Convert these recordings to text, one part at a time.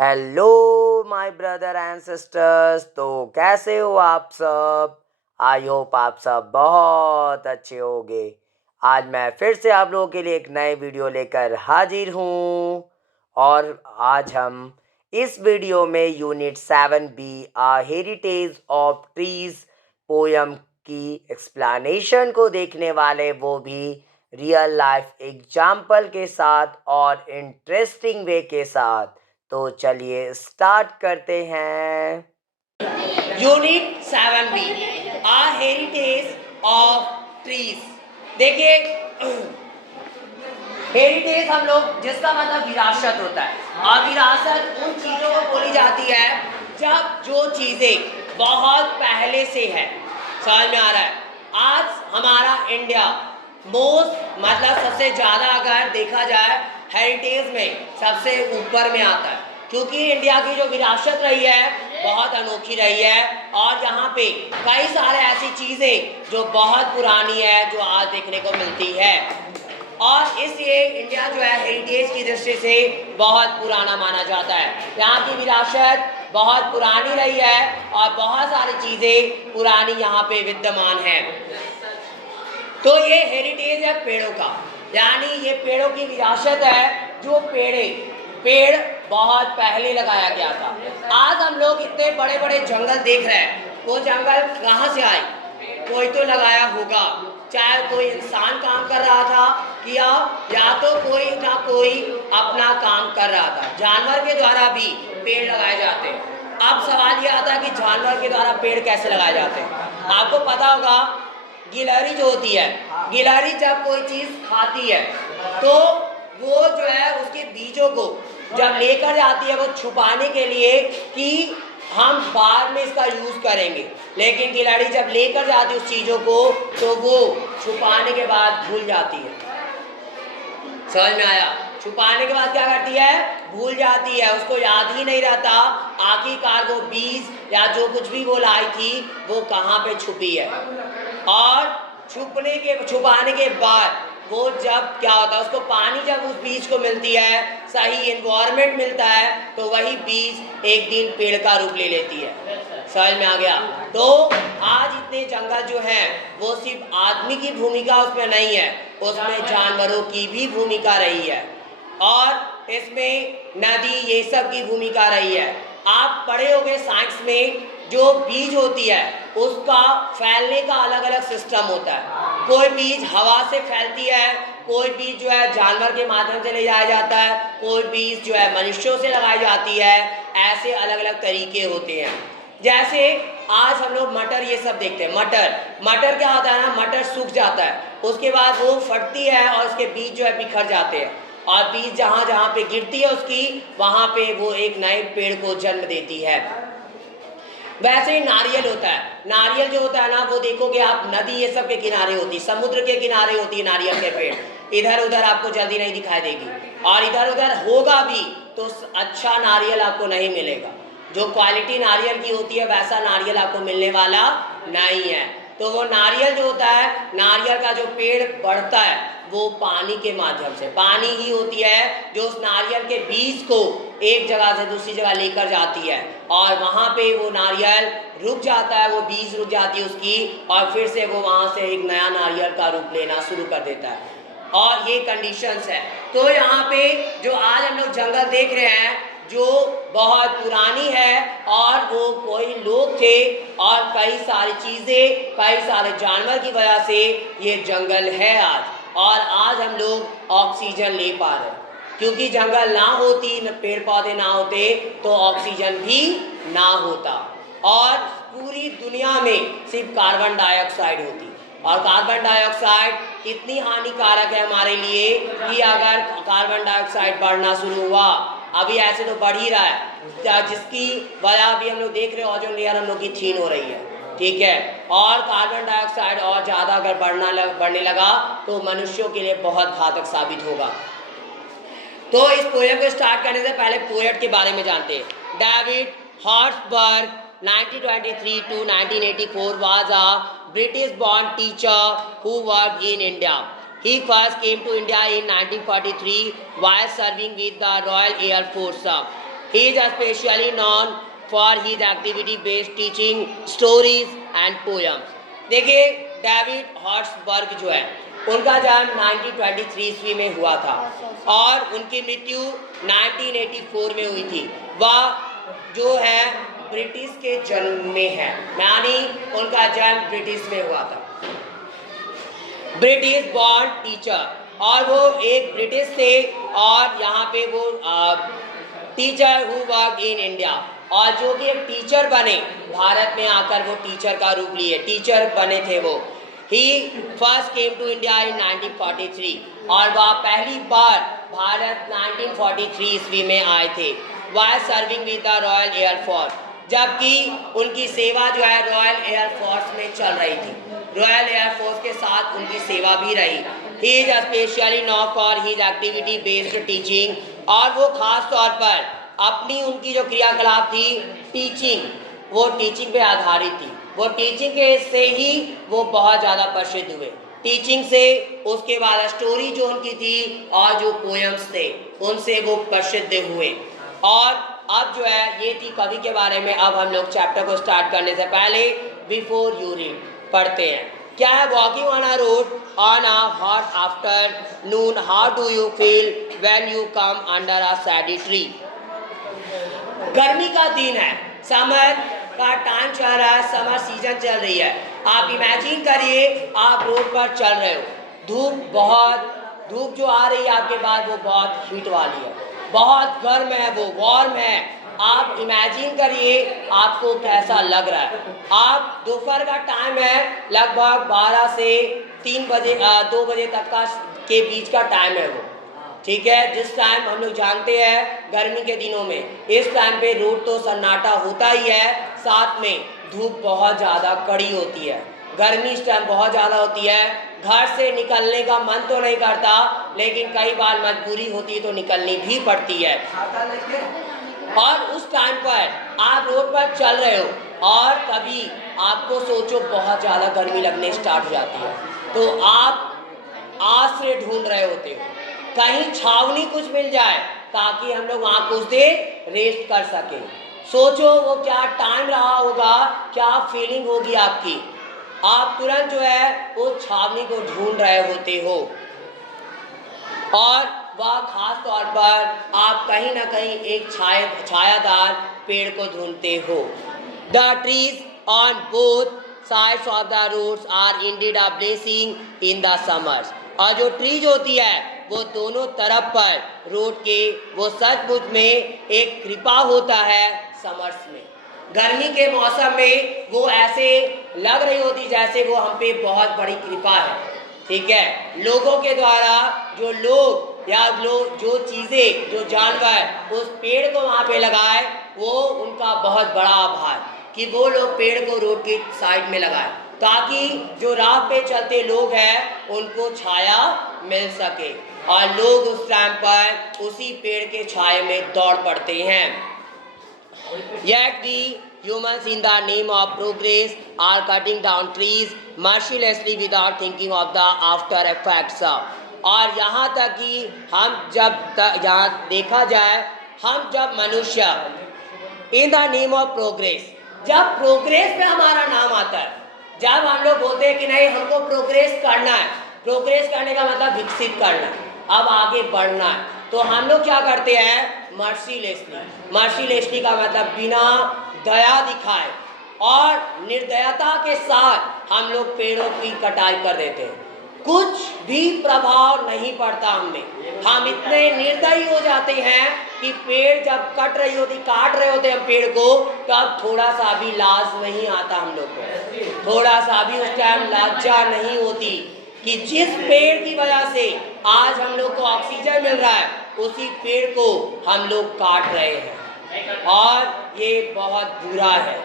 Hello my brother and sisters. तो कैसे हो आप सब? आई होप आप सब बहुत अच्छे होंगे। आज मैं फिर से आप लोगों के लिए एक नए वीडियो लेकर हाजिर हूँ। और आज हम इस वीडियो में unit 7B a heritage of trees poem की एक्सप्लेनेशन को देखने वाले, वो भी रियल लाइफ एग्जाम्पल के साथ और इंटरेस्टिंग वे के साथ। तो चलिए स्टार्ट करते हैं। Unit 7B a heritage of trees. देखिए, हेरिटेज हम लोग जिसका मतलब विरासत होता है, और विरासत उन चीज़ों को बोली जाती है जब जो चीज़ें बहुत पहले से है। समझ में आ रहा है? आज हमारा इंडिया मोस्ट मतलब सबसे ज़्यादा अगर देखा जाए हेरिटेज में सबसे ऊपर में आता है, क्योंकि इंडिया की जो विरासत रही है बहुत अनोखी रही है। और यहाँ पे कई सारे ऐसी चीज़ें जो बहुत पुरानी है जो आज देखने को मिलती है, और इसलिए इंडिया जो है हेरिटेज की दृष्टि से बहुत पुराना माना जाता है। यहाँ की विरासत बहुत पुरानी रही है और बहुत सारी चीज़ें पुरानी यहाँ पे विद्यमान हैं। तो ये हेरिटेज है पेड़ों का, यानी ये पेड़ों की विरासत है। जो पेड़ बहुत पहले लगाया गया था। आज हम लोग इतने बड़े बड़े जंगल देख रहे हैं, वो जंगल कहाँ से आए? कोई तो लगाया होगा, चाहे कोई इंसान काम कर रहा था किया, या तो कोई ना कोई अपना काम कर रहा था। जानवर के द्वारा भी पेड़ लगाए जाते हैं। अब सवाल यह आता है कि जानवर के द्वारा पेड़ कैसे लगाए जाते हैं। आपको पता होगा, गिलहरी जो होती है, गिलहरी जब कोई चीज़ खाती है तो वो जो है उसके बीजों को जब लेकर जाती है वो छुपाने के लिए कि हम बाद में इसका यूज़ करेंगे। लेकिन गिलहरी जब लेकर जाती है उस चीज़ों को तो वो छुपाने के बाद भूल जाती है। समझ में आया? छुपाने के बाद क्या करती है? भूल जाती है, उसको याद ही नहीं रहता आखिरकार वो बीज या जो कुछ भी वो लाई थी वो कहाँ पे छुपी है। और छुपाने के बाद वो जब क्या होता है, उसको पानी जब उस बीज को मिलती है, सही एनवायरनमेंट मिलता है, तो वही बीज एक दिन पेड़ का रूप ले लेती है। समझ में आ गया? तो आज इतने जंगल जो हैं वो सिर्फ आदमी की भूमिका उसमें नहीं है, उसमें जानवरों की भी भूमिका रही है, और इसमें नदी ये सब की भूमिका रही है। आप पढ़े होंगे साइंस में, जो बीज होती है उसका फैलने का अलग अलग सिस्टम होता है। कोई बीज हवा से फैलती है, कोई बीज जो है जानवर के माध्यम से ले जाया जाता है, कोई बीज जो है मनुष्यों से लगाई जाती है। ऐसे अलग अलग तरीके होते हैं। जैसे आज हम लोग मटर ये सब देखते हैं। मटर क्या होता है ना, मटर सूख जाता है, उसके बाद वो फटती है और उसके बीज जो है बिखर जाते हैं, और बीज जहाँ जहाँ पे गिरती है उसकी, वहाँ पे वो एक नए पेड़ को जन्म देती है। वैसे ही नारियल होता है। नारियल जो होता है ना, वो देखोगे आप नदी ये सब के किनारे होती, समुद्र के किनारे होती है नारियल के पेड़। इधर उधर आपको जल्दी नहीं दिखाई देगी, और इधर उधर होगा भी तो अच्छा नारियल आपको नहीं मिलेगा। जो क्वालिटी नारियल की होती है वैसा नारियल आपको मिलने वाला नहीं है। तो वो नारियल जो होता है, नारियल का जो पेड़ बढ़ता है वो पानी के माध्यम से, पानी ही होती है जो उस नारियल के बीज को एक जगह से दूसरी जगह लेकर जाती है, और वहाँ पे वो नारियल रुक जाता है, वो बीज रुक जाती है उसकी, और फिर से वो वहाँ से एक नया नारियल का रूप लेना शुरू कर देता है। और ये कंडीशंस है। तो यहाँ पे जो आज हम लोग जंगल देख रहे हैं जो बहुत पुरानी है, और वो कोई लोग थे और कई सारी चीज़ें, कई सारे जानवर की वजह से ये जंगल है आज, और आज हम लोग ऑक्सीजन ले पा रहे हैं। क्योंकि जंगल ना होती, पेड़ पौधे ना होते तो ऑक्सीजन भी ना होता, और पूरी दुनिया में सिर्फ कार्बन डाइऑक्साइड होती। और कार्बन डाइऑक्साइड इतनी हानिकारक है हमारे लिए कि अगर कार्बन डाइऑक्साइड बढ़ना शुरू हुआ, अभी ऐसे तो बढ़ ही रहा है, जिसकी वजह भी हम लोग देख रहे हैं, ओजोन लेयर हम लोग की क्षीण हो रही है। ठीक है, और कार्बन डाइऑक्साइड और ज़्यादा अगर बढ़ने लगा तो मनुष्यों के लिए बहुत घातक साबित होगा। तो इस पोएम को स्टार्ट करने से पहले पोएट के बारे में जानते हैं। David Horsburgh 1923 to 1984 was a British born teacher who worked in India. He first came to India in 1943 while serving with the Royal Air Force. He is especially known for his activity-based teaching, stories and poems. देखिए David हॉर्सबर्ग जो है उनका जन्म 1923 ईस्वी में हुआ था और उनकी मृत्यु 1984 में हुई थी। वह जो है ब्रिटिश के जन्म में है, यानी उनका जन्म ब्रिटिश में हुआ था। ब्रिटिश बॉर्न टीचर, और वो एक ब्रिटिश थे और यहाँ पे वो teacher who work in India, और जो कि एक टीचर बने भारत में आकर वो टीचर का रूप लिए, टीचर बने थे वो। He first came to India in 1943 और वह पहली बार भारत 1943 ईस्वी में आए थे। While serving with the royal air force, जबकि उनकी सेवा जो है रॉयल एयरफोर्स में चल रही थी, रॉयल एयरफोर्स के साथ उनकी सेवा भी रही। He is specially non for his activity based teaching, और वो खास तौर पर अपनी उनकी जो क्रियाकलाप थी टीचिंग, वो टीचिंग पे आधारित थी। वो टीचिंग के से ही वो बहुत ज़्यादा प्रसिद्ध हुए, टीचिंग से, उसके बाद स्टोरी जो उनकी थी और जो पोएम्स थे उनसे वो प्रसिद्ध हुए। और अब जो है ये थी कवि के बारे में। अब हम लोग चैप्टर को स्टार्ट करने से पहले बिफोर यू रीड पढ़ते हैं। क्या है walking on a road on a hot afternoon, how do you feel when you come under a Shady tree. गर्मी का दिन है, समर का टाइम चल रहा है, समर सीजन चल रही है। आप इमेजिन करिए आप रोड पर चल रहे हो, धूप जो आ रही है आपके बाद वो बहुत हीट वाली है, बहुत गर्म है, वो वार्म है। आप इमेजिन करिए आपको कैसा लग रहा है। आप दोपहर का टाइम है, लगभग 12 से 3 बजे 2 बजे तक का के बीच का टाइम है वो, ठीक है। जिस टाइम हम लोग जानते हैं गर्मी के दिनों में इस टाइम पे रोड तो सन्नाटा होता ही है, साथ में धूप बहुत ज़्यादा कड़ी होती है, गर्मी इस टाइम बहुत ज़्यादा होती है। घर से निकलने का मन तो नहीं करता, लेकिन कई बार मजबूरी होती है तो निकलनी भी पड़ती है। और उस टाइम पर आप रोड पर चल रहे हो और कभी आपको सोचो बहुत ज़्यादा गर्मी लगने स्टार्ट हो जाती है, तो आप आश्रय ढूंढ रहे होते हो, कहीं छावनी कुछ मिल जाए ताकि हम लोग वहाँ कुछ देर रेस्ट कर सके। सोचो वो क्या टाइम रहा होगा, क्या फीलिंग होगी आपकी। आप तुरंत जो है उस छावनी को ढूंढ रहे होते हो, और वह खास तौर पर आप कहीं ना कहीं एक छायादार पेड़ को ढूंढते हो। The trees on both sides of the roads are indeed a blessing in the summers, और जो ट्रीज होती है वो दोनों तरफ पर रोड के, वो सचमुच में एक कृपा होता है समर्स में। गर्मी के मौसम में वो ऐसे लग रही होती जैसे वो हम पे बहुत बड़ी कृपा है, ठीक है। लोगों के द्वारा जो लोग या जो चीज़ें, जो जानवर उस पेड़ को वहाँ पे लगाए, वो उनका बहुत बड़ा आभार कि वो लोग पेड़ को रोड के साइड में लगाए ताकि जो राह पे चलते लोग हैं उनको छाया मिल सके, और लोग उस टाइम पर उसी पेड़ के छाए में दौड़ पड़ते हैं। Yet we humans in the name of progress are cutting down trees mercilessly without thinking of the after effects. और यहाँ तक कि हम यहाँ देखा जाए, हम जब मनुष्य in the name of progress, जब प्रोग्रेस पे हमारा नाम आता है, जब हम लोग बोलते हैं कि नहीं हमको प्रोग्रेस करना है, प्रोग्रेस करने का मतलब विकसित करना है, अब आगे बढ़ना है, तो हम लोग क्या करते हैं मर्सीलेसली का मतलब बिना दया दिखाए और निर्दयता के साथ हम लोग पेड़ों की कटाई कर देते हैं। कुछ भी प्रभाव नहीं पड़ता हमें, हम इतने निर्दयी हो जाते हैं कि पेड़ जब काट रहे होते हम पेड़ को, तब थोड़ा सा भी लाज नहीं आता हम लोग को, थोड़ा सा भी उस टाइम लज्जा नहीं होती कि जिस पेड़ की वजह से आज हम लोग को ऑक्सीजन मिल रहा है उसी पेड़ को हम लोग काट रहे हैं, और ये बहुत बुरा है।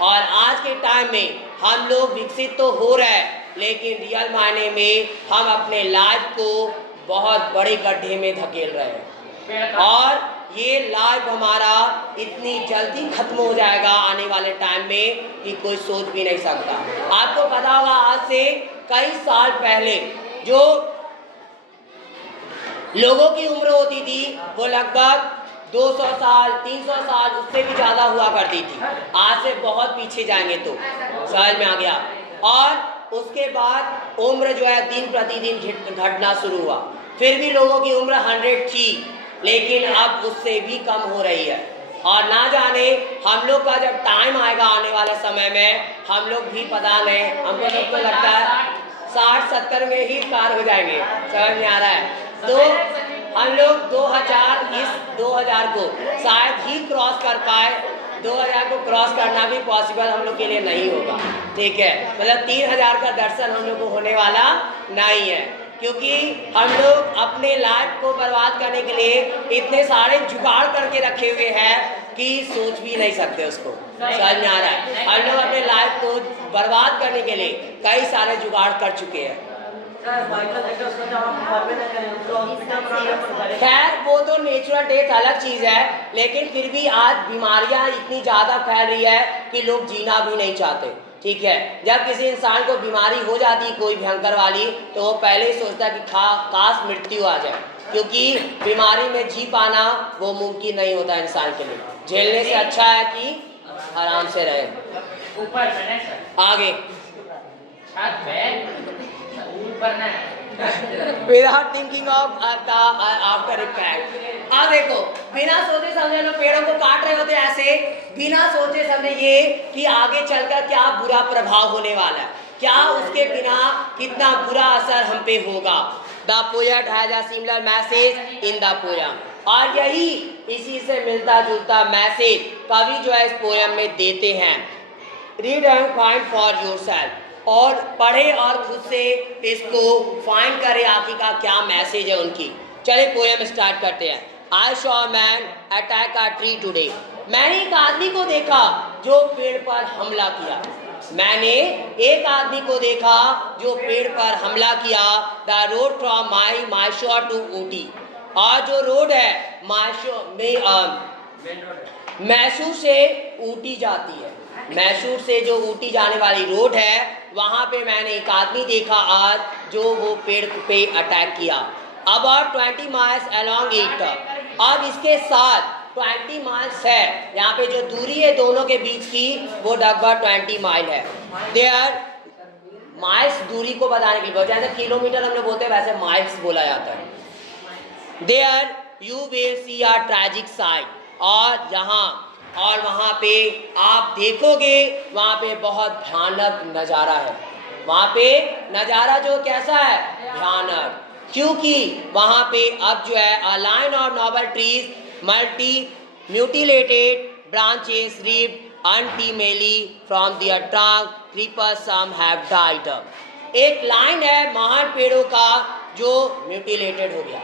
और आज के टाइम में हम लोग विकसित तो हो रहे हैं, लेकिन रियल मायने में हम अपने लाइफ को बहुत बड़े गड्ढे में धकेल रहे हैं, और ये लाइफ हमारा इतनी जल्दी खत्म हो जाएगा आने वाले टाइम में कि कोई सोच भी नहीं सकता। आपको पता होगा आज से कई साल पहले जो लोगों की उम्र होती थी वो लगभग 200 साल 300 साल उससे भी ज़्यादा हुआ करती थी। आज से बहुत पीछे जाएंगे तो समझ में आ गया। और उसके बाद उम्र जो है दिन प्रतिदिन घटना शुरू हुआ। फिर भी लोगों की उम्र 100 थी, लेकिन अब उससे भी कम हो रही है। और ना जाने हम लोग का जब टाइम आएगा आने वाले समय में, हम लोग भी पता नहीं, हमको लोग तो लगता है 60-70 में ही पार हो जाएंगे, समझ में आ रहा है। तो हम लोग 2000 को शायद ही क्रॉस कर पाए। 2000 को क्रॉस करना भी पॉसिबल हम लोग के लिए नहीं होगा, ठीक है। मतलब 3000 का दर्शन हम लोग को होने वाला नहीं है, क्योंकि हम लोग अपने लाइफ को बर्बाद करने के लिए इतने सारे जुगाड़ करके रखे हुए हैं कि सोच भी नहीं सकते उसको, समझ में आ रहा है। हम लोग अपने लाइफ को बर्बाद करने के लिए कई सारे जुगाड़ कर चुके हैं। खैर वो तो नेचुरल डेथ अलग चीज है, लेकिन फिर भी आज बीमारियां इतनी ज्यादा फैल रही है कि लोग जीना भी नहीं चाहते, ठीक है। जब किसी इंसान को बीमारी हो जाती है कोई भयंकर वाली, तो वो पहले ही सोचता है कि काश मृत्यु आ जाए, क्योंकि बीमारी में जी पाना वो मुमकिन नहीं होता इंसान के लिए। झेलने से अच्छा है कि आराम से रहे। आगे without thinking of the after effect। अब देखो, बिना सोचे समझे लोग पेड़ों को काट रहे होते ऐसे, बिना सोचे समझे ये कि आगे चलकर क्या बुरा प्रभाव होने वाला है, क्या उसके बिना कितना बुरा असर हम पे होगा। The poet has a similar message in the poem। और यही इसी से मिलता जुलता मैसेज कवि जो है इस पोयम में देते हैं। Read and find for yourself, और पढ़े और खुद से इसको फाइंड करें आखिर का क्या मैसेज है उनकी। चलिए पोएम स्टार्ट करते हैं। I saw man attack a tree today. मैंने एक आदमी को देखा जो पेड़ पर हमला किया। मैंने एक आदमी को देखा जो पेड़ पर हमला किया। The road from Mysore to Ooty. और जो रोड है मैसूर से ऊटी जाती है, मैसूर से जो ऊटी जाने वाली रोड है, वहाँ पे मैंने एक आदमी देखा आज जो वो पेड़ पे अटैक किया। About 20 miles along it. अब इसके साथ 20 माइल्स है, यहाँ पे जो दूरी है दोनों के बीच की वो लगभग 20 माइल है। देयर माइल्स दूरी को बताने के लिए, जैसे किलोमीटर हम लोग बोलते हैं वैसे माइल्स बोला जाता है। There you will see a tragic sight. और वहाँ पे आप देखोगे वहाँ पे बहुत भयानक नज़ारा है। वहाँ पे नज़ारा जो कैसा है, भयानक, क्योंकि वहाँ पे अब जो है a line of noble trees mutilated branches ripped untimely from their trunk, creepers some have died. एक लाइन है महान पेड़ों का जो म्यूटिलेटेड हो गया।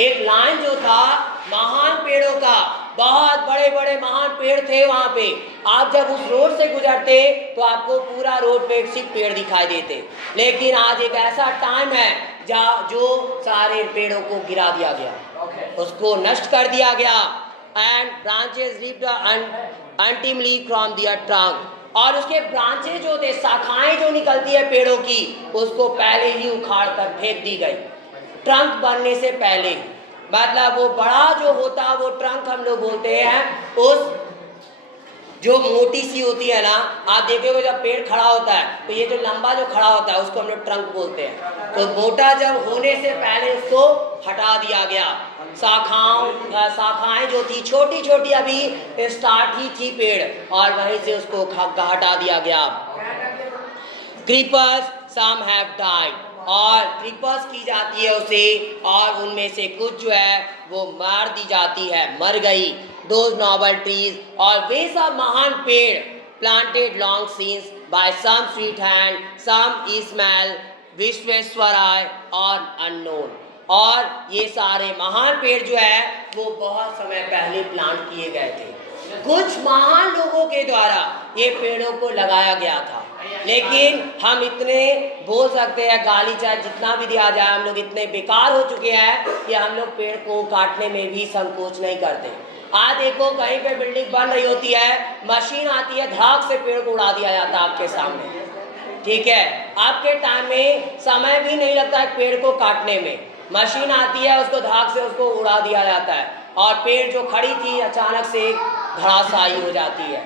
एक लाइन जो था महान पेड़ों का, बहुत बड़े बड़े महान पेड़ थे वहाँ पे। आप जब उस रोड से गुजरते तो आपको पूरा रोड पे सिर्फ पेड़ दिखाई देते, लेकिन आज एक ऐसा टाइम है जो सारे पेड़ों को गिरा दिया गया, उसको नष्ट कर दिया गया। And branches ripped untimely from their trunk. और उसके ब्रांचेस जो थे, शाखाएं जो निकलती है पेड़ों की, उसको पहले ही उखाड़ कर फेंक दी गई, ट्रंक बनने से पहले ही। मतलब वो बड़ा जो होता वो ट्रंक हम लोग बोलते हैं, उस जो मोटी सी होती है ना, आप देखोगे जब पेड़ खड़ा होता है तो ये जो लंबा जो खड़ा होता है उसको हम लोग ट्रंक बोलते हैं। तो मोटा जब होने से पहले उसको हटा दिया गया। शाखाएं जो थी छोटी छोटी अभी स्टार्ट ही थी पेड़, और वहीं से उसको हटा दिया गया। Creepers some have died. और क्रीपर्स की जाती है उसे, और उनमें से कुछ जो है वो मार दी जाती है, मर गई। दोज नोबल ट्रीज, और वे सब महान पेड़ planted long since by some sweet hand, some Ismail Visvesvaraya or unknown. और ये सारे महान पेड़ जो है वो बहुत समय पहले प्लांट किए गए थे, कुछ महान लोगों के द्वारा ये पेड़ों को लगाया गया था। लेकिन हम इतने बोल सकते हैं, गाली चाहे जितना भी दिया जाए, हम लोग इतने बेकार हो चुके हैं कि हम लोग पेड़ को काटने में भी संकोच नहीं करते। आज देखो कहीं पे बिल्डिंग बन रही होती है, मशीन आती है, धड़ाक से पेड़ को उड़ा दिया जाता है आपके सामने, ठीक है। आपके टाइम में समय भी नहीं लगता है पेड़ को काटने में, मशीन आती है उसको धड़ाक से उसको उड़ा दिया जाता है। और पेड़ जो खड़ी थी अचानक से धराशायी हो जाती है।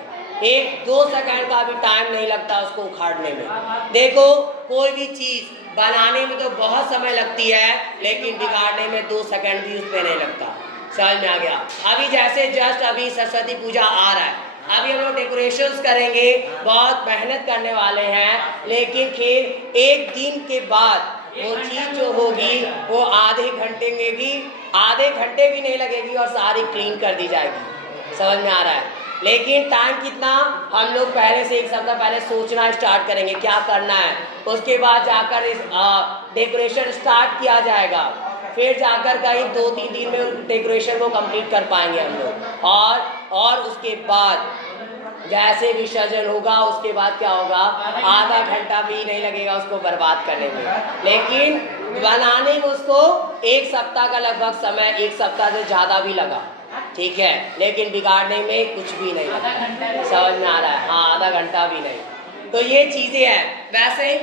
1-2 सेकंड का भी टाइम नहीं लगता उसको उखाड़ने में। देखो कोई भी चीज़ बनाने में तो बहुत समय लगती है, लेकिन बिगाड़ने में 2 सेकंड भी उस पर नहीं लगता। समझ में आ गया? अभी जैसे जस्ट अभी सरस्वती पूजा आ रहा है, अभी हम लोग डेकोरेशंस करेंगे, बहुत मेहनत करने वाले हैं, लेकिन फिर 1 दिन के बाद वो चीज़ जो होगी वो आधे घंटे भी नहीं लगेगी और सारी क्लीन कर दी जाएगी। समझ में आ रहा है? लेकिन टाइम कितना, हम लोग पहले से 1 सप्ताह पहले सोचना स्टार्ट करेंगे क्या करना है, उसके बाद जाकर डेकोरेशन स्टार्ट किया जाएगा, फिर जाकर कहीं 2-3 दिन में डेकोरेशन को कंप्लीट कर पाएंगे हम लोग। और उसके बाद जैसे विसर्जन होगा उसके बाद क्या होगा, आधा घंटा भी नहीं लगेगा उसको बर्बाद करने में, लेकिन बनाने में उसको 1 सप्ताह का लगभग समय, 1 सप्ताह से ज़्यादा भी लगा, ठीक है, लेकिन बिगाड़ने में कुछ भी नहीं लगा। समझ में आ रहा है? हाँ, आधा घंटा भी नहीं। तो ये चीज़ें हैं। वैसे ही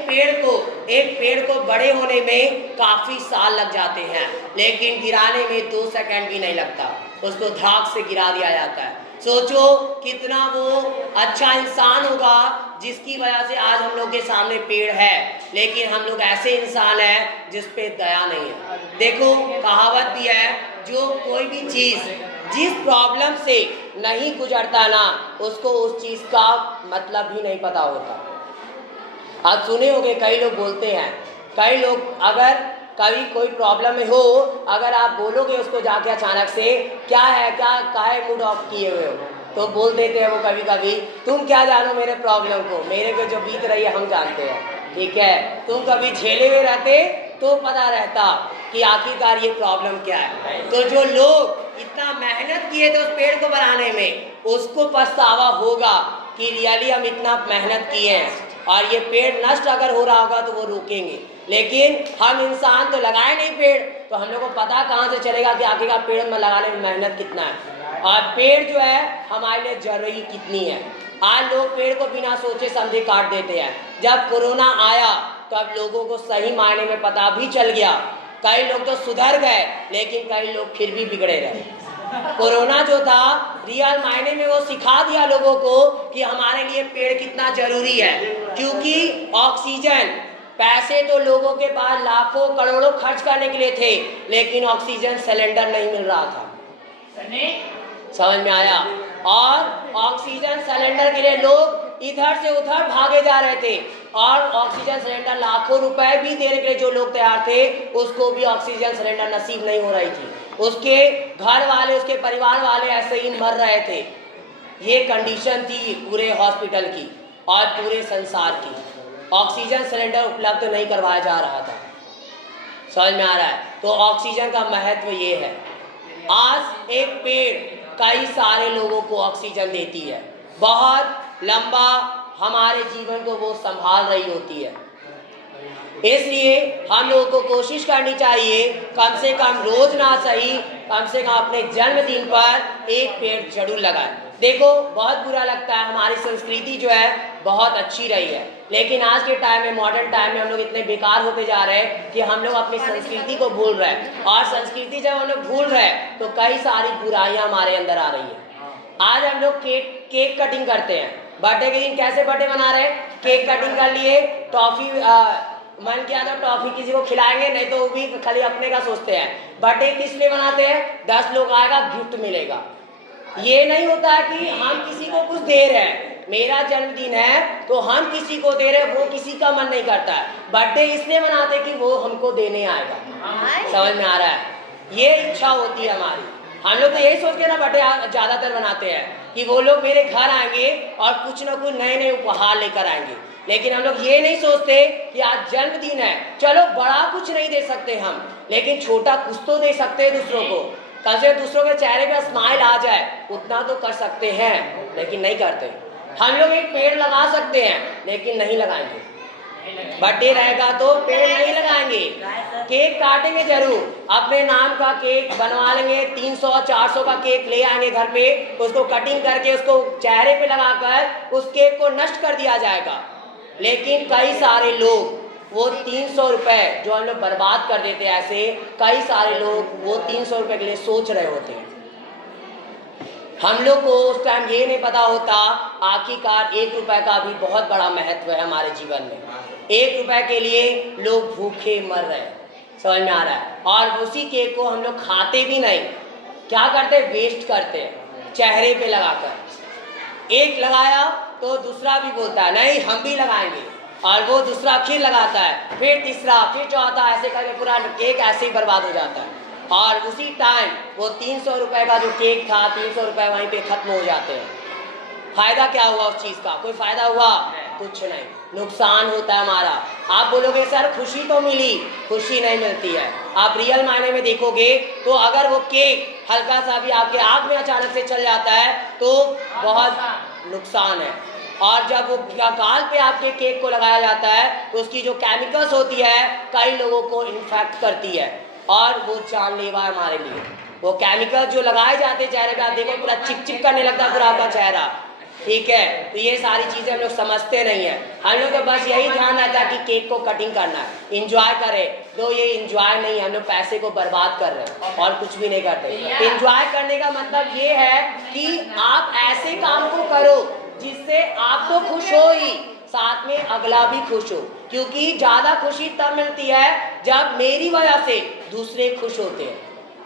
एक पेड़ को बड़े होने में काफ़ी साल लग जाते हैं, लेकिन गिराने में 2 सेकंड भी नहीं लगता, उसको धड़ाक से गिरा दिया जाता है। सोचो कितना वो अच्छा इंसान होगा जिसकी वजह से आज हम लोग के सामने पेड़ है, लेकिन हम लोग ऐसे इंसान हैं जिस पे दया नहीं है। देखो कहावत भी है, जो कोई भी चीज़ जिस प्रॉब्लम से नहीं गुजरता ना, उसको उस चीज़ का मतलब भी नहीं पता होता। आप सुने होंगे कई लोग बोलते हैं, कई लोग अगर कभी कोई प्रॉब्लम में हो, अगर आप बोलोगे उसको जाके अचानक से क्या है, क्या काहे मूड ऑफ किए हुए हो, तो बोल देते हैं वो कभी कभी, तुम क्या जानो मेरे प्रॉब्लम को, मेरे को जो बीत रही है हम जानते हैं, ठीक है, तुम कभी झेले हुए रहते तो पता रहता कि आखिरकार ये प्रॉब्लम क्या है। तो जो लोग इतना मेहनत किए थे उस पेड़ को बनाने में, उसको पछतावा होगा कि रियली हम इतना मेहनत किए हैं, और ये पेड़ नष्ट अगर हो रहा होगा तो वो रोकेंगे, लेकिन हम इंसान तो लगाए नहीं पेड़, तो हम लोग को पता कहाँ से चलेगा कि आखिरकार पेड़ में लगाने में मेहनत कितना है, और पेड़ जो है हमारे लिए जरूरी कितनी है। आज लोग पेड़ को बिना सोचे समझे काट देते हैं। जब कोरोना आया तब लोगों को सही मायने में पता भी चल गया, कई लोग तो सुधर गए, लेकिन कई लोग फिर भी बिगड़े रहे। कोरोना जो था रियल मायने में वो सिखा दिया लोगों को कि हमारे लिए पेड़ कितना जरूरी है, क्योंकि ऑक्सीजन, पैसे तो लोगों के पास लाखों करोड़ों खर्च करने के लिए थे, लेकिन ऑक्सीजन सिलेंडर नहीं मिल रहा था। समझ में आया? और ऑक्सीजन सिलेंडर के लिए लोग इधर से उधर भागे जा रहे थे, और ऑक्सीजन सिलेंडर लाखों रुपए भी देने के लिए जो लोग तैयार थे, उसको भी ऑक्सीजन सिलेंडर नसीब नहीं हो रही थी। उसके घर वाले, उसके परिवार वाले ऐसे ही मर रहे थे। ये कंडीशन थी पूरे हॉस्पिटल की और पूरे संसार की। ऑक्सीजन सिलेंडर उपलब्ध नहीं करवाया जा रहा था। समझ में आ रहा है? तो ऑक्सीजन का महत्व ये है। आज एक पेड़ कई सारे लोगों को ऑक्सीजन देती है, बहुत लंबा हमारे जीवन को वो संभाल रही होती है। इसलिए हम लोगों को कोशिश करनी चाहिए, कम से कम रोज ना सही, कम से कम अपने जन्मदिन पर एक पेड़ जरूर लगाएं। देखो बहुत बुरा लगता है, हमारी संस्कृति जो है बहुत अच्छी रही है, लेकिन आज के टाइम में, मॉडर्न टाइम में हम लोग इतने बेकार होते जा रहे हैं कि हम लोग अपनी संस्कृति को भूल रहे हैं, और संस्कृति जब हम लोग भूल रहे हैं तो कई सारी बुराइयां हमारे अंदर आ रही है। आज हम लोग केक कटिंग करते हैं, बर्थडे के दिन कैसे बर्थडे मना रहे हैं, केक कटिंग कर लिए, टॉफी मन किया था टॉफी किसी को खिलाएंगे, नहीं तो वो भी खाली अपने का सोचते हैं। बर्थडे किस लिए मनाते हैं? 10 लोग आएगा, गिफ्ट मिलेगा। ये नहीं होता है कि हम किसी को कुछ दे रहे हैं। मेरा जन्मदिन है तो हम किसी को दे रहे हैं, वो किसी का मन नहीं करता है। बर्थडे इसलिए मनाते कि वो हमको देने आएगा। समझ में आ रहा है? ये इच्छा होती है हमारी। हम लोग तो यही सोच के ना बर्थडे ज़्यादातर बनाते हैं कि वो लोग मेरे घर आएंगे और कुछ ना कुछ नए नए उपहार लेकर आएंगे, लेकिन हम लोग ये नहीं सोचते कि आज जन्मदिन है, चलो बड़ा कुछ नहीं दे सकते हम, लेकिन छोटा कुछ तो दे सकते हैं दूसरों को। कल से दूसरों के चेहरे पे स्माइल आ जाए, उतना तो कर सकते हैं, लेकिन नहीं करते। हम लोग एक पेड़ लगा सकते हैं, लेकिन नहीं लगाएंगे। बर्थडे रहेगा तो पेड़ नहीं लगाएंगे, केक काटेंगे जरूर, अपने नाम का केक बनवा लेंगे, 300-400 का केक ले आएंगे घर पे, उसको कटिंग करके उसको चेहरे पे लगाकर उस केक को नष्ट कर दिया जाएगा। लेकिन कई सारे लोग वो 300 रुपये जो हम लोग बर्बाद कर देते हैं, ऐसे कई सारे लोग वो 300 रुपये के लिए सोच रहे होते हैं। हम लोग को उस टाइम ये नहीं पता होता, आखिरकार 1 रुपए का भी बहुत बड़ा महत्व है हमारे जीवन में। 1 रुपए के लिए लोग भूखे मर रहे हैं, समझ में आ रहा है। और उसी केक को हम लोग खाते भी नहीं, क्या करते, वेस्ट करते हैं चेहरे पे लगाकर। एक लगाया तो दूसरा भी बोलता है नहीं हम भी लगाएंगे, और वो दूसरा फिर लगाता है, फिर तीसरा, फिर चौथा, ऐसे करके पूरा केक ऐसे ही बर्बाद हो जाता है। और उसी टाइम वो 300 रुपए का जो केक था, 300 रुपए वहीं पे खत्म हो जाते हैं। फायदा क्या हुआ उस चीज़ का? कोई फायदा हुआ? कुछ नहीं, नुकसान होता है हमारा। आप बोलोगे सर खुशी तो मिली, खुशी नहीं मिलती है। आप रियल मायने में देखोगे तो अगर वो केक हल्का सा भी आपके आँख में अचानक से चल जाता है तो बहुत नुकसान है। और जब वो गाल पे आपके केक को लगाया जाता है तो उसकी जो केमिकल्स होती है कई लोगों को इन्फेक्ट करती है, और वो जानलेवा है हमारे लिए। वो केमिकल जो लगाए जाते हैं चेहरे पे, आप देखो पूरा चिपचिप करने लगता है पूरा आपका चेहरा, ठीक है। तो ये सारी चीज़ें हम लोग समझते नहीं है। हम लोग को बस यही ध्यान रहता है कि केक को कटिंग करना है, इंजॉय करें। तो ये इंजॉय नहीं, हम लोग पैसे को बर्बाद कर रहे हैं और कुछ भी नहीं करते। इंजॉय करने का मतलब ये है कि आप ऐसे काम को करो जिससे आप तो खुश हो ही, साथ में अगला भी खुश हो। क्योंकि ज़्यादा खुशी तब मिलती है जब मेरी वजह से दूसरे खुश होते हैं।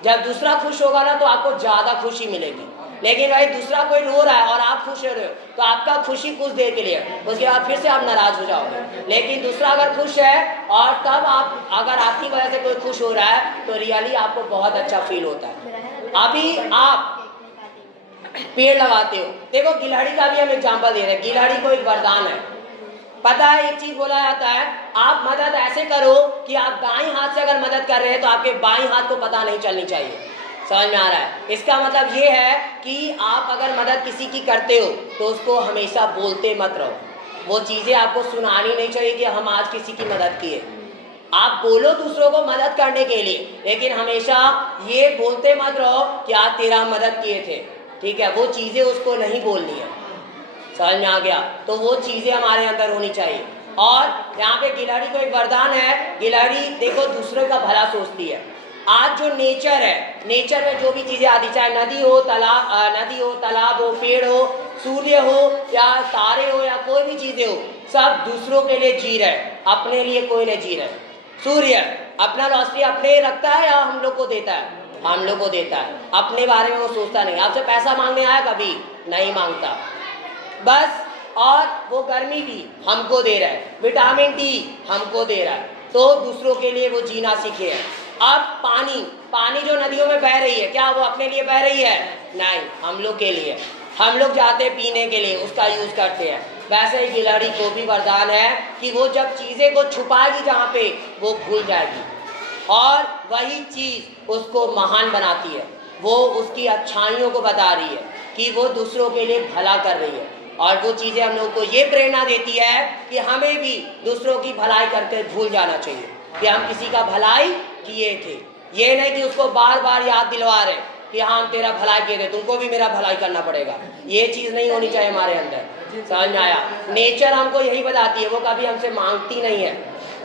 जब दूसरा खुश होगा ना तो आपको ज़्यादा खुशी मिलेगी। लेकिन भाई दूसरा कोई रो रहा है और आप खुश हो रहे हो तो आपका खुशी कुछ देर के लिए, उसके बाद फिर से आप नाराज हो जाओगे। लेकिन दूसरा अगर खुश है और तब आप, अगर आपकी वजह से कोई खुश हो रहा है तो रियली आपको बहुत अच्छा फील होता है। अभी आप पेड़ लगाते हो, देखो गिलहरी का भी हम एग्जाम्पल दे रहे हैं। गिलहरी को एक वरदान है, पता है एक चीज बोला जाता है, आप मदद ऐसे करो कि आप दाईं हाथ से अगर मदद कर रहे हैं तो आपके बाईं हाथ को पता नहीं चलनी चाहिए। समझ में आ रहा है? इसका मतलब ये है कि आप अगर मदद किसी की करते हो तो उसको हमेशा बोलते मत रहो। वो चीज़ें आपको सुनानी नहीं चाहिए कि हम आज किसी की मदद किए। आप बोलो दूसरों को मदद करने के लिए, लेकिन हमेशा ये बोलते मत रहो कि आज तेरा मदद किए थे, ठीक है। वो चीज़ें उसको नहीं बोलनी है, समझ में आ गया? तो वो चीज़ें हमारे अंदर होनी चाहिए। और यहाँ पे गिलहरी को एक वरदान है। गिलहरी देखो दूसरों का भला सोचती है। आज जो नेचर है, नेचर में जो भी चीज़ें आती, चाहे नदी हो, तालाब हो, पेड़ हो, सूर्य हो या तारे हो या कोई भी चीज़ें हो, सब दूसरों के लिए जी रहे, अपने लिए कोई नहीं जी रहे। सूर्य अपना रोशनी अपने रखता है या हम लोग को देता है? हम लोग को देता है। अपने बारे में वो सोचता नहीं। आपसे पैसा मांगने आया कभी? नहीं मांगता बस। और वो गर्मी भी हमको दे रहा है, विटामिन डी हमको दे रहा है, तो दूसरों के लिए वो जीना सीखे हैं। अब पानी जो नदियों में बह रही है, क्या वो अपने लिए बह रही है? नहीं, हम लोग के लिए। हम लोग जाते हैं पीने के लिए, उसका यूज़ करते हैं। वैसे ही गिलहरी को भी वरदान है कि वो जब चीज़ें को छुपाएगी जहाँ पे, वो भूल जाएगी, और वही चीज़ उसको महान बनाती है। वो उसकी अच्छाइयों को बता रही है कि वो दूसरों के लिए भला कर रही है। और वो चीज़ें हम लोग को ये प्रेरणा देती है कि हमें भी दूसरों की भलाई करके भूल जाना चाहिए कि हम किसी का भलाई किए थे। ये नहीं कि उसको बार बार याद दिलवा रहे कि हाँ हम तेरा भलाई किए थे, तुमको भी मेरा भलाई करना पड़ेगा। ये चीज़ नहीं होनी चाहिए हमारे अंदर। समझ में आया? नेचर हमको यही बताती है, वो कभी हमसे मांगती नहीं है।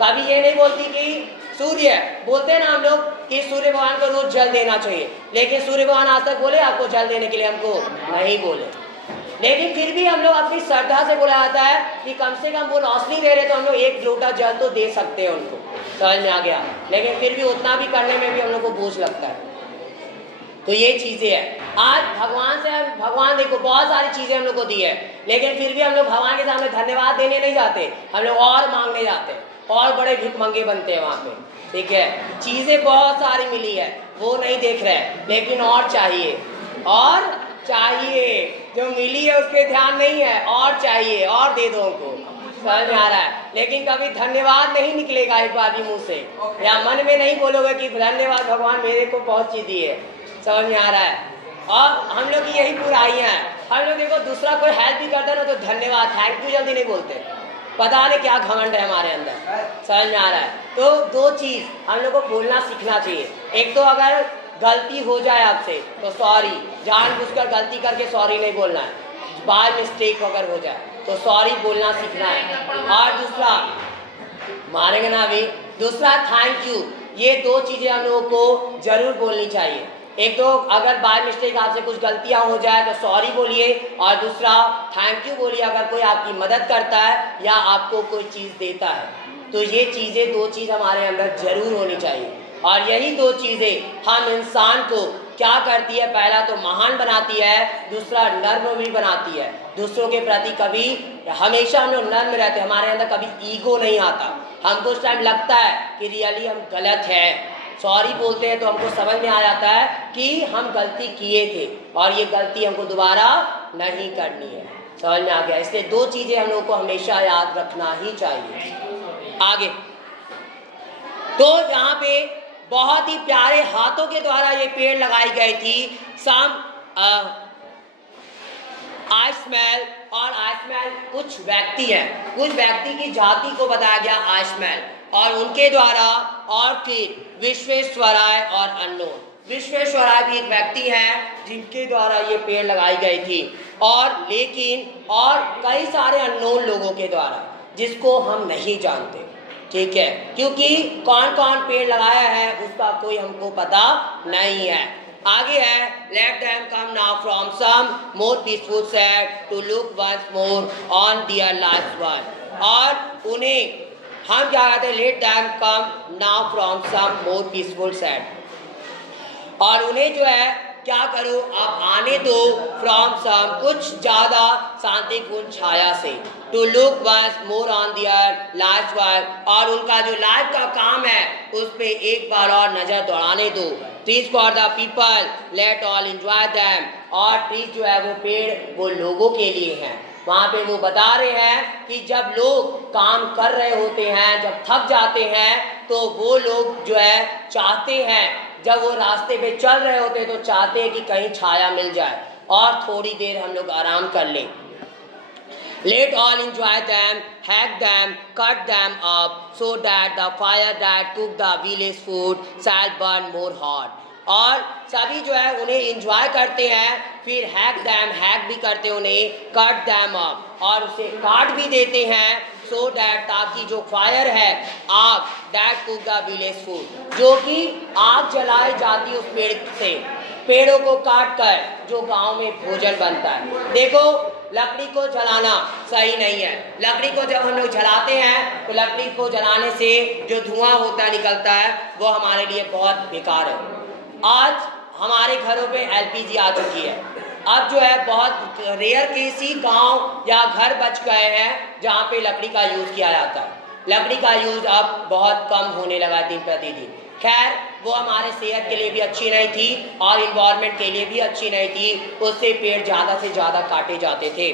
कभी ये नहीं बोलती कि सूर्य, बोलते हैं ना हम लोग कि सूर्य भगवान को रोज जल देना चाहिए, लेकिन सूर्य भगवान आज तक बोले आपको जल देने के लिए? हमको नहीं बोले। लेकिन फिर भी हम लोग अपनी श्रद्धा से बोला जाता है कि कम से कम वो रोशनी दे रहे तो हम लोग एक लोटा जल तो दे सकते हैं उनको। समझ में आ गया? लेकिन फिर भी उतना भी करने में भी हम लोग को बोझ लगता है। तो ये चीज़ें हैं। आज भगवान देखो बहुत सारी चीज़ें हम लोग को दी है, लेकिन फिर भी हम लोग भगवान के सामने धन्यवाद देने नहीं जाते, हम लोग और मांगने जाते हैं और बड़े भिखमंगे बनते हैं वहाँ पे, ठीक है। चीज़ें बहुत सारी मिली है, वो नहीं देख रहे, लेकिन और चाहिए जो मिली है उसके ध्यान नहीं है, और चाहिए, और दे दो उनको। समझ में आ रहा है? लेकिन कभी धन्यवाद नहीं निकलेगा एक बार भी मुँह से, या मन में नहीं बोलोगे कि धन्यवाद भगवान मेरे को बहुत चीज़ दी है। समझ में आ रहा है? और हम लोग की यही बुराइयाँ हैं। हम लोग देखो दूसरा कोई हेल्प भी करता है ना तो धन्यवाद, थैंक यू जल्दी नहीं बोलते। पता नहीं क्या घमंड है हमारे अंदर। समझ में आ रहा है? तो दो चीज़ हम लोग को बोलना सीखना चाहिए। एक तो अगर गलती हो जाए आपसे तो सॉरी, जानबूझकर गलती करके सॉरी नहीं बोलना है। बाय मिस्टेक अगर हो जाए तो सॉरी बोलना सीखना है। और दूसरा, मारेंगे ना अभी, दूसरा थैंक यू। ये दो चीज़ें हम लोगों को जरूर बोलनी चाहिए। एक तो अगर बाय मिस्टेक आपसे कुछ गलतियां हो जाए तो सॉरी बोलिए, और दूसरा थैंक यू बोलिए अगर कोई आपकी मदद करता है या आपको कोई चीज़ देता है। तो ये चीज़ें, दो चीज़ हमारे अंदर जरूर होनी चाहिए, और यही दो चीज़ें हम इंसान को क्या करती है, पहला तो महान बनाती है, दूसरा नर्म भी बनाती है। दूसरों के प्रति कभी, हमेशा हम लोग नर्म रहते हैं, हमारे अंदर कभी ईगो नहीं आता। हमको उस टाइम लगता है कि रियली हम गलत है, सॉरी बोलते हैं तो हमको समझ में आ जाता है कि हम गलती किए थे और ये गलती हमको दोबारा नहीं करनी है। समझ में आ गया? इसलिए दो चीज़ें हम लोग को हमेशा याद रखना ही चाहिए। आगे तो यहाँ पे बहुत ही प्यारे हाथों के द्वारा ये पेड़ लगाई गई थी। सम आइसमैल, और आइसमैल कुछ व्यक्ति हैं, कुछ व्यक्ति की जाति को बताया गया आइसमैल, और उनके द्वारा, और फिर विश्वेश्वराय और अननोन। विश्वेश्वराय भी एक व्यक्ति हैं जिनके द्वारा ये पेड़ लगाई गई थी, और लेकिन और कई सारे अननोन लोगों के द्वारा जिसको हम नहीं जानते, ठीक है, क्योंकि कौन कौन पेड़ लगाया है उसका कोई हमको पता नहीं है। आगे है, let them come now from some more peaceful side to look once more on their last one. और उन्हें हम क्या कहते हैं, let them come now from some more peaceful side, और उन्हें जो है क्या करो, अब आने दो फ्रॉम सम कुछ ज़्यादा शांतिपूर्ण छाया से, to look once more on their life work, और उनका जो लाइफ का काम है उस पर एक बार और नज़र दौड़ाने दो। Trees for the people let all enjoy them, और ट्रीज जो है वो पेड़ वो लोगों के लिए हैं। वहाँ पे वो बता रहे हैं कि जब लोग काम कर रहे होते हैं, जब थक जाते हैं, तो वो लोग जो है चाहते हैं, जब वो रास्ते पे चल रहे होते हैं तो चाहते हैं कि कहीं छाया मिल जाए और थोड़ी देर हम लोग आराम कर लें। Let all enjoy them, hack them, cut them up, so that the fire that cook the village food shall burn more hot. और सभी जो है उन्हें इंजॉय करते हैं, फिर हैक भी करते हैं उन्हें, कट दैम अप, और उसे काट भी देते हैं, सो डैट ताकि जो फायर है, आग, that cook the village food, जो कि आग जलाई जाती है उस पेड़ से, पेड़ों को काट कर जो गांव में भोजन बनता है। देखो लकड़ी को जलाना सही नहीं है। लकड़ी को जब हम लोग जलाते हैं तो लकड़ी को जलाने से जो धुआं होता है, निकलता है, वो हमारे लिए बहुत बेकार है। आज हमारे घरों पे एलपीजी आ चुकी है। अब जो है बहुत रेयर केस ही गाँव या घर बच गए हैं जहाँ पे लकड़ी का यूज़ किया जाता है। लकड़ी का यूज़ अब बहुत कम होने लगा दिन प्रतिदिन। खैर वो हमारे सेहत के लिए भी अच्छी नहीं थी और इन्वायरमेंट के लिए भी अच्छी नहीं थी, उससे पेड़ ज़्यादा से ज़्यादा काटे जाते थे।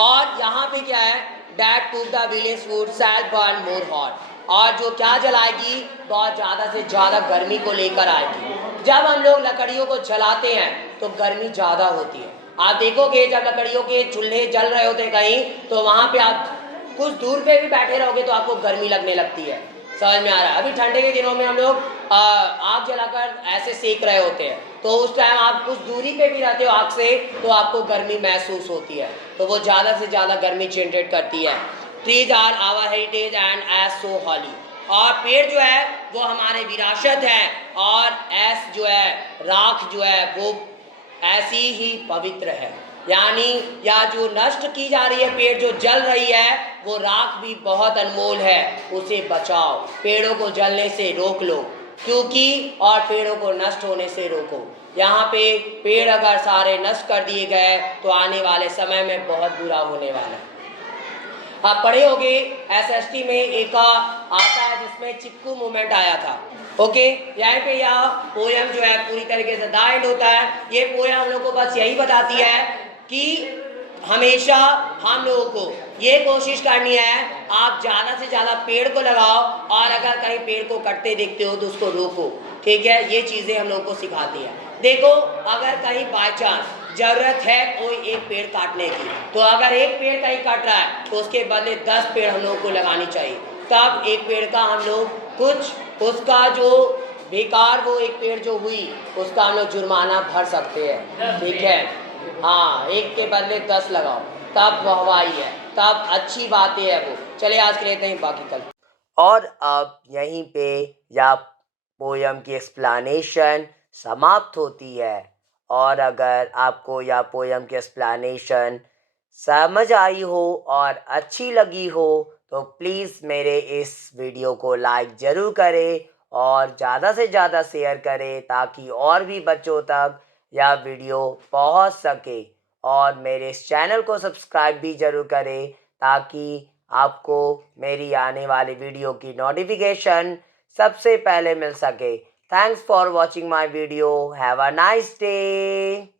और यहाँ पे क्या है, that cook the village food shall burn more hot, और जो क्या जलाएगी, बहुत ज़्यादा से ज़्यादा गर्मी को लेकर आएगी। जब हम लोग लकड़ियों को जलाते हैं तो गर्मी ज़्यादा होती है। आप देखोगे जब लकड़ियों के चूल्हे जल रहे होते कहीं, तो वहाँ पे आप कुछ दूर पे भी बैठे रहोगे तो आपको गर्मी लगने लगती है। समझ में आ रहा है? अभी ठंडे के दिनों में हम लोग आग जलाकर ऐसे सेक रहे होते हैं, तो उस टाइम आप कुछ दूरी पे भी रहते हो आग से तो आपको गर्मी महसूस होती है, तो वो ज़्यादा से ज़्यादा गर्मी जनरेट करती है। Trees are our heritage and as so holy, और पेड़ जो है वो हमारे विरासत है, और एस जो है राख जो है वो ऐसी ही पवित्र है। यानी या जो नष्ट की जा रही है, पेड़ जो जल रही है, वो राख भी बहुत अनमोल है, उसे बचाओ, पेड़ों को जलने से रोक लो, क्योंकि और पेड़ों को नष्ट होने से रोको। यहाँ पे पेड़ अगर सारे नष्ट कर दिए गए तो आने वाले समय में बहुत बुरा होने वाला है। आप पढ़े होंगे एसएसटी में एक आता है जिसमें चिपकू मूवमेंट आया था। ओके, यहाँ पे यह पोयम जो है पूरी तरीके से द एंड होता है। ये पोयम हम लोग को बस यही बताती है कि हमेशा हम लोगों को ये कोशिश करनी है, आप ज़्यादा से ज़्यादा पेड़ को लगाओ, और अगर कहीं पेड़ को कटते देखते हो तो उसको रोको। ठीक है, ये चीज़ें हम लोग को सिखाती है। देखो अगर कहीं बाय चांस ज़रूरत है कोई एक पेड़ काटने की, तो अगर एक पेड़ कहीं कट रहा है तो उसके बदले 10 पेड़ हम लोग को लगानी चाहिए, तब एक पेड़ का हम लोग कुछ उसका जो बेकार वो एक पेड़ जो हुई उसका हम लोग जुर्माना भर सकते हैं। ठीक है, हाँ, एक के बदले 10 लगाओ, तब वाहवाही है, तब अच्छी बातें है वो। चले आज के लिए इतना ही, बाकी कल। और अब यहीं पे या पोयम की एक्सप्लेनेशन समाप्त होती है। और अगर आपको यह पोयम की एक्सप्लेनेशन समझ आई हो और अच्छी लगी हो तो प्लीज़ मेरे इस वीडियो को लाइक ज़रूर करें और ज़्यादा से ज़्यादा शेयर करें ताकि और भी बच्चों तक यह वीडियो पहुंच सके। और मेरे इस चैनल को सब्सक्राइब भी ज़रूर करें ताकि आपको मेरी आने वाली वीडियो की नोटिफिकेशन सबसे पहले मिल सके। Thanks for watching my video. Have a nice day.